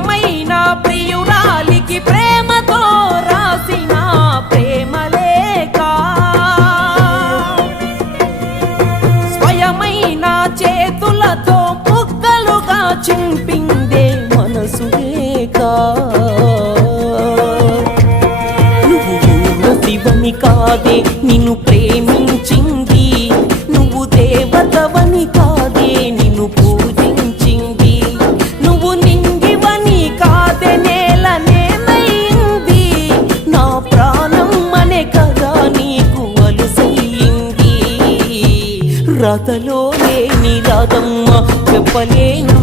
స్వయమైన ప్రియురాలికి ప్రేమతో రాసిన ప్రేమలేఖ, స్వయమైన చేతులతో ముక్కలుగా చింపిందే మనసు రేఖ. నువ్వు ఊర్వశివని కాదే నిన్ను ప్రేమించింది, నువ్వు దేవతవని కాదే నిన్ను పూజించింది, నువ్వు నింగివని కాదే నేలనేమైంది, నా ప్రాణం అనే కదా నీకు అలుసయ్యింది. రాతలో లేని రాధమ్మ చెప్పలేను